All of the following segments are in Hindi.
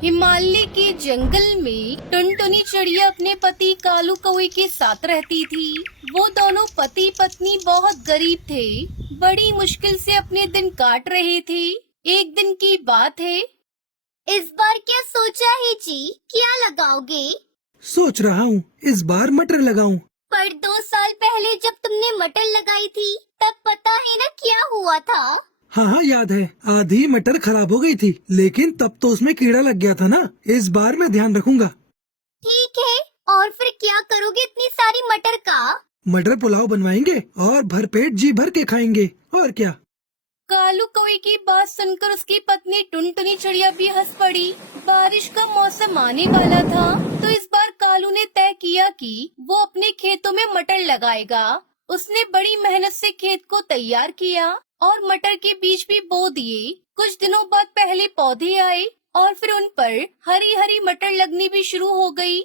हिमालय के जंगल में टुनटुनी चिड़िया अपने पति कालू कौवे के साथ रहती थी। वो दोनों पति पत्नी बहुत गरीब थे, बड़ी मुश्किल से अपने दिन काट रहे थे। एक दिन की बात है। इस बार क्या सोचा है जी? क्या लगाओगे? सोच रहा हूँ इस बार मटर लगाऊं। पर 2 साल पहले जब तुमने मटर लगाई थी तब पता है ना क्या हुआ था? हाँ याद है, आधी मटर खराब हो गई थी, लेकिन तब तो उसमें कीड़ा लग गया था ना। इस बार मैं ध्यान रखूंगा। ठीक है, और फिर क्या करोगे इतनी सारी मटर का? मटर पुलाव बनवाएंगे और भरपेट जी भर के खाएंगे, और क्या। कालू कौवे की बात सुनकर उसकी पत्नी टुनटुनी चिड़िया भी हंस पड़ी। बारिश का मौसम आने वाला था, तो इस बार कालू ने तय किया कि वो अपने खेतों में मटर लगाएगा। उसने बड़ी मेहनत से खेत को तैयार किया और मटर के बीज भी बो दिए। कुछ दिनों बाद पहले पौधे आए और फिर उन पर हरी हरी मटर लगनी भी शुरू हो गई।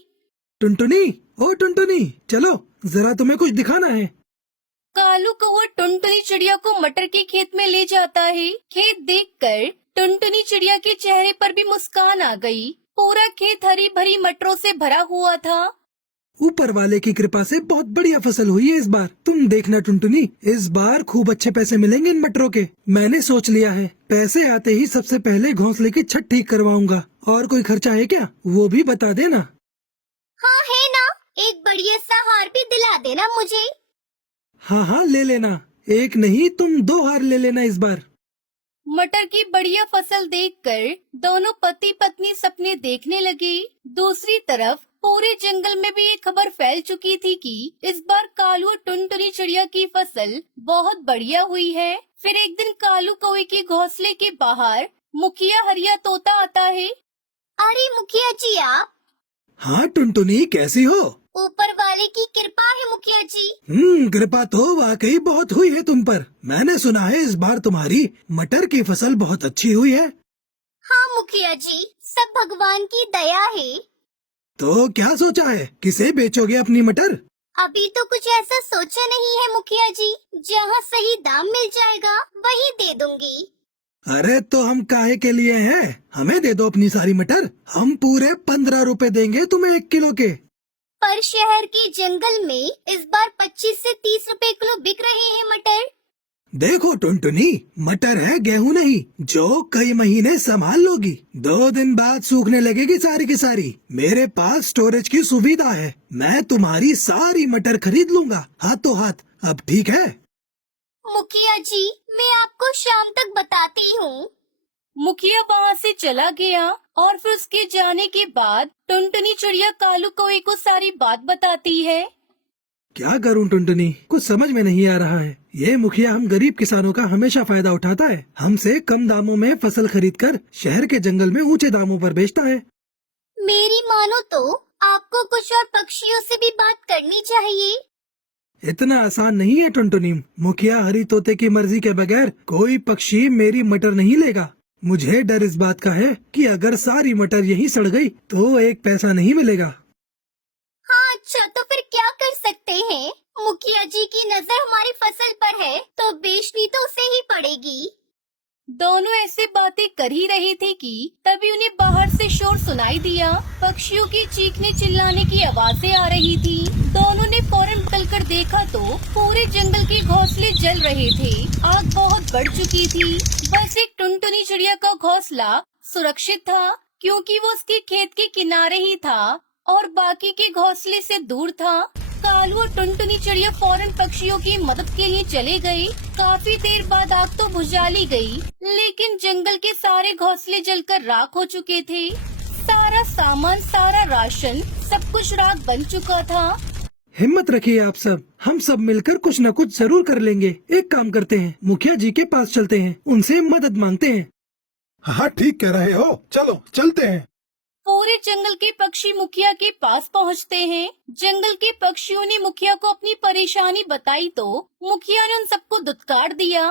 टुनटुनी, ओ टुनटुनी, चलो जरा तुम्हें कुछ दिखाना है। कालू कौवा टुनटुनी चिड़िया को मटर के खेत में ले जाता है। खेत देखकर टुनटुनी चिड़िया के चेहरे पर भी मुस्कान आ गई। पूरा खेत हरी भरी मटरों से भरा हुआ था। ऊपर वाले की कृपा से बहुत बढ़िया फसल हुई है इस बार। तुम देखना टुनटुनी, इस बार खूब अच्छे पैसे मिलेंगे इन मटरों के। मैंने सोच लिया है, पैसे आते ही सबसे पहले घोंसले की छत ठीक करवाऊंगा। और कोई खर्चा है क्या, वो भी बता देना। हाँ है ना, एक बढ़िया सा हार भी दिला देना मुझे। हाँ ले लेना, एक नहीं तुम 2 हार ले लेना इस बार। मटर की बढ़िया फसल देखकर दोनों पति पत्नी सपने देखने लगे। दूसरी तरफ पूरे जंगल में भी ये खबर फैल चुकी थी कि इस बार कालू और टुनटुनी चिड़िया की फसल बहुत बढ़िया हुई है। फिर एक दिन कालू कौवे के घोंसले के बाहर मुखिया हरिया तोता आता है। अरे मुखिया जी आप? हाँ टुनटुनी, कैसी हो? ऊपर वाले की कृपा है मुखिया जी। कृपा तो वाकई बहुत हुई है तुम पर। मैंने सुना है इस बार तुम्हारी मटर की फसल बहुत अच्छी हुई है। हाँ मुखिया जी, सब भगवान की दया है। तो क्या सोचा है, किसे बेचोगे अपनी मटर? अभी तो कुछ ऐसा सोचा नहीं है मुखिया जी, जहाँ सही दाम मिल जाएगा वही दे दूंगी। अरे तो हम काहे के लिए हैं? हमें दे दो अपनी सारी मटर, हम पूरे 15 रुपए देंगे तुम्हें 1 किलो के। पर शहर के जंगल में इस बार 25 से 30 रुपए किलो बिक रहे हैं मटर। देखो टुनटुनी, मटर है गेहूं नहीं, जो कई महीने संभाल लोगी। 2 दिन बाद सूखने लगेगी सारी की सारी। मेरे पास स्टोरेज की सुविधा है, मैं तुम्हारी सारी मटर खरीद लूंगा हाथों हाथ। अब ठीक है? मुखिया जी, मैं आपको शाम तक बताती हूँ। मुखिया वहाँ से चला गया और फिर उसके जाने के बाद टुनटुनी चिड़िया कालू कौवे को सारी बात बताती है। क्या करूं टुनटुनी, कुछ समझ में नहीं आ रहा है। ये मुखिया हम गरीब किसानों का हमेशा फायदा उठाता है। हमसे कम दामों में फसल खरीदकर शहर के जंगल में ऊंचे दामों पर बेचता है। मेरी मानो तो आपको कुछ और पक्षियों से भी बात करनी चाहिए। इतना आसान नहीं है टुनटुनी। मुखिया हरी तोते की मर्जी के बगैर कोई पक्षी मेरी मटर नहीं लेगा। मुझे डर इस बात का है कि अगर सारी मटर यहीं सड़ गई तो 1 पैसा नहीं मिलेगा। हाँ अच्छा, तो फिर क्या कर सकते हैं? मुखिया जी की नजर हमारी फसल पर है तो बेचनी तो उसे ही पड़ेगी। दोनों ऐसे बातें कर ही रहे थे कि तभी उन्हें बाहर से शोर सुनाई दिया। पक्षियों की चीखने चिल्लाने की आवाजें आ रही थी। दोनों ने फौरन निकलकर देखा तो पूरे जंगल के घोंसले जल रहे थे। आग बहुत बढ़ चुकी थी। बस एक टुनटुनी चिड़िया का घोंसला सुरक्षित था, क्योंकि वो उसके खेत के किनारे ही था और बाकी के घोंसले से दूर था। कालू और टुनटुनी चिड़िया फौरन पक्षियों की मदद के लिए चले गए। काफी देर बाद आग तो बुझा ली गई, लेकिन जंगल के सारे घोंसले जलकर राख हो चुके थे। सारा सामान, सारा राशन, सब कुछ राख बन चुका था। हिम्मत रखिए आप सब, हम सब मिलकर कुछ न कुछ जरूर कर लेंगे। एक काम करते हैं, मुखिया जी के पास चलते हैं, उनसे मदद मांगते हैं। हाँ ठीक कह रहे हो, चलो चलते हैं। पूरे जंगल के पक्षी मुखिया के पास पहुंचते हैं। जंगल के पक्षियों ने मुखिया को अपनी परेशानी बताई तो मुखिया ने उन सबको दुत्कार दिया।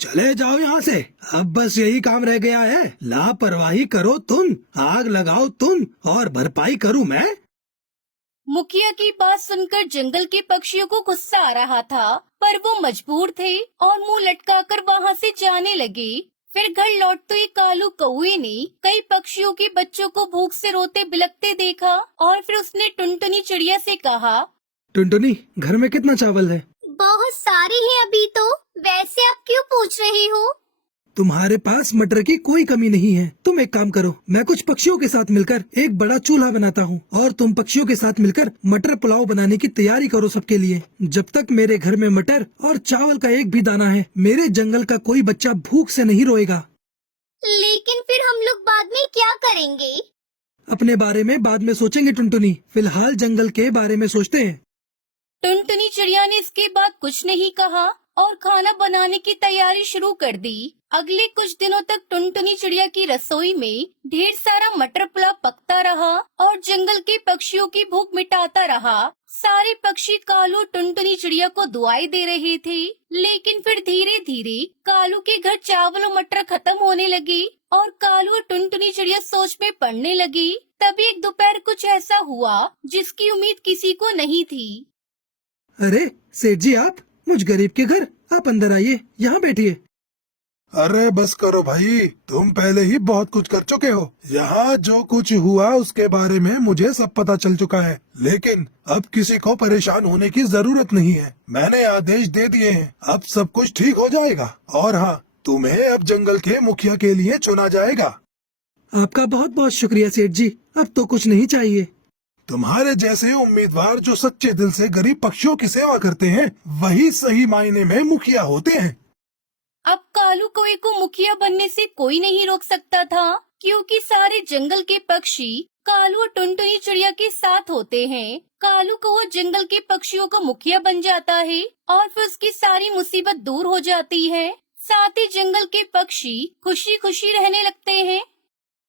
चले जाओ यहाँ से, अब बस यही काम रह गया है। लापरवाही करो तुम, आग लगाओ तुम, और भरपाई करूँ मैं। मुखिया की बात सुनकर जंगल के पक्षियों को गुस्सा आ रहा था, पर वो मजबूर थे और मुंह लटकाकर वहाँ से जाने लगे। फिर घर लौटते ही कालू कौए ने कई पक्षियों के बच्चों को भूख से रोते बिलखते देखा और फिर उसने टुनटुनी चिड़िया से कहा, टुनटुनी, घर में कितना चावल है? बहुत सारे हैं अभी तो। वैसे आप क्यों पूछ रहे हो? तुम्हारे पास मटर की कोई कमी नहीं है। तुम एक काम करो, मैं कुछ पक्षियों के साथ मिलकर एक बड़ा चूल्हा बनाता हूँ और तुम पक्षियों के साथ मिलकर मटर पुलाव बनाने की तैयारी करो सबके लिए। जब तक मेरे घर में मटर और चावल का एक भी दाना है, मेरे जंगल का कोई बच्चा भूख से नहीं रोएगा। लेकिन फिर हम लोग बाद में क्या करेंगे? अपने बारे में बाद में सोचेंगे टुनटुनी, फिलहाल जंगल के बारे में सोचते हैं। टुनटुनी चिड़िया ने इसके बाद कुछ नहीं कहा और खाना बनाने की तैयारी शुरू कर दी। अगले कुछ दिनों तक टुनटुनी चिड़िया की रसोई में ढेर सारा मटर पुलाव पकता रहा और जंगल के पक्षियों की भूख मिटाता रहा। सारे पक्षी कालू टुनटुनी चिड़िया को दुआएं दे रहे थे, लेकिन फिर धीरे धीरे कालू के घर चावल और मटर खत्म होने लगे और कालू और टुनटुनी चिड़िया सोच में पड़ने लगी। तभी एक दोपहर कुछ ऐसा हुआ जिसकी उम्मीद किसी को नहीं थी। अरे सेठ जी, आप मुझ गरीब के घर, आप अंदर आइए, यहाँ बैठिए। अरे बस करो भाई, तुम पहले ही बहुत कुछ कर चुके हो। यहाँ जो कुछ हुआ उसके बारे में मुझे सब पता चल चुका है, लेकिन अब किसी को परेशान होने की जरूरत नहीं है। मैंने आदेश दे दिए हैं, अब सब कुछ ठीक हो जाएगा। और हाँ, तुम्हें अब जंगल के मुखिया के लिए चुना जाएगा। आपका बहुत बहुत शुक्रिया सेठ जी, अब तो कुछ नहीं चाहिए। तुम्हारे जैसे उम्मीदवार जो सच्चे दिल से गरीब पक्षियों की सेवा करते हैं, वही सही मायने में मुखिया होते हैं। अब कालू कौए को मुखिया बनने से कोई नहीं रोक सकता था, क्योंकि सारे जंगल के पक्षी कालू और टुनटुनी चिड़िया के साथ होते हैं। कालू कौआ जंगल के पक्षियों का मुखिया बन जाता है और फिर उसकी सारी मुसीबत दूर हो जाती है। साथ ही जंगल के पक्षी खुशी खुशी रहने लगते हैं।